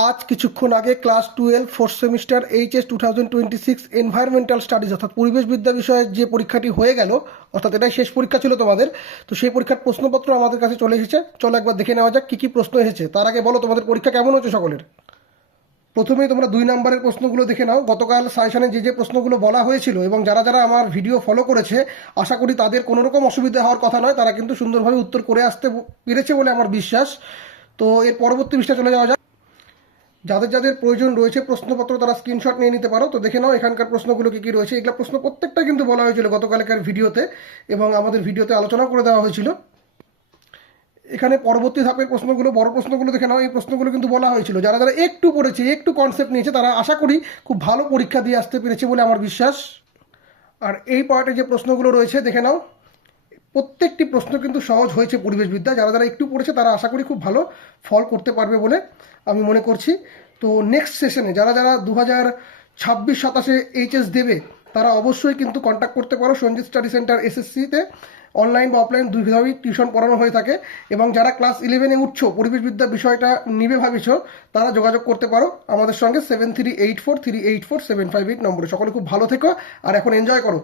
আজ কিছুক্ষণ আগে class 12 fourth semester HS 2026 environmental studies অর্থাৎ পরিবেশবিদ্যা বিষয়ের যে পরীক্ষাটি হয়ে গেল, অর্থাৎ এটাই শেষ পরীক্ষা ছিল তোমাদের। তো সেই পরীক্ষার প্রশ্নপত্র আমাদের কাছে চলে এসেছে। চলো একবার দেখে নেওয়া যাক কী কী প্রশ্ন এসেছে। তার আগে বলো তোমাদের পরীক্ষা কেমন হচ্ছে সকলের। প্রথমেই তোমরা 2 নম্বরের প্রশ্নগুলো দেখে নাও। গতকাল সাজেশনে যে যে প্রশ্নগুলো বলা হয়েছিল এবং যারা যারা আমার ভিডিও ফলো করেছে, আশা করি তাদের কোনো রকম অসুবিধা হওয়ার কথা নয়। তারা কিন্তু সুন্দরভাবে উত্তর করে আসতে পেরেছে বলে আমার বিশ্বাস। তো এর পরবর্তী বিষয়ে চলে যাওয়া যাক। যাদের যাদের প্রয়োজন রয়েছে প্রশ্নপত্র, তারা স্ক্রিনশট নিয়ে নিতে পারো। তো দেখে নাও এখানকার প্রশ্নগুলো কী কী রয়েছে। এগুলো প্রশ্ন প্রত্যেকটা কিন্তু বলা হয়েছিল গতকালকার ভিডিওতে এবং আমাদের ভিডিওতে আলোচনা করে দেওয়া হয়েছিল। এখানে পরবর্তী ধাপের প্রশ্নগুলো, বড় প্রশ্নগুলো দেখে নাও। এই প্রশ্নগুলো কিন্তু বলা হয়েছিল, যারা যারা একটু পড়েছে, একটু কনসেপ্ট নিয়েছে, তারা আশা করি খুব ভালো পরীক্ষা দিয়ে আসতে পেরেছে বলে আমার বিশ্বাস। আর এই পার্টে যে প্রশ্নগুলো রয়েছে দেখে নাও, প্রত্যেকটি প্রশ্ন কিন্তু সহজ হয়েছে পরিবেশবিদ্যা। যারা যারা একটু পড়েছে তারা আশা করি খুব ভালো ফল করতে পারবে বলে আমি মনে করছি। তো নেক্সট সেশনে যারা যারা 2026-27 এইচএস দেবে, তারা অবশ্যই কিন্তু কন্ট্যাক্ট করতে পারো সঞ্জিত স্টাডি সেন্টার এসএসসিতে। অনলাইন বা অফলাইন দুইভাবেই টিউশন পড়ানো হয়ে থাকে। এবং যারা ক্লাস 11-এ উঠছো, পরিবেশবিদ্যা বিষয়টা নিবে ভাবিছো, তারা যোগাযোগ করতে পারো আমাদের সঙ্গে 7384384758 নম্বরে। সকলে খুব ভালো থেকো আর এখন এনজয় করো।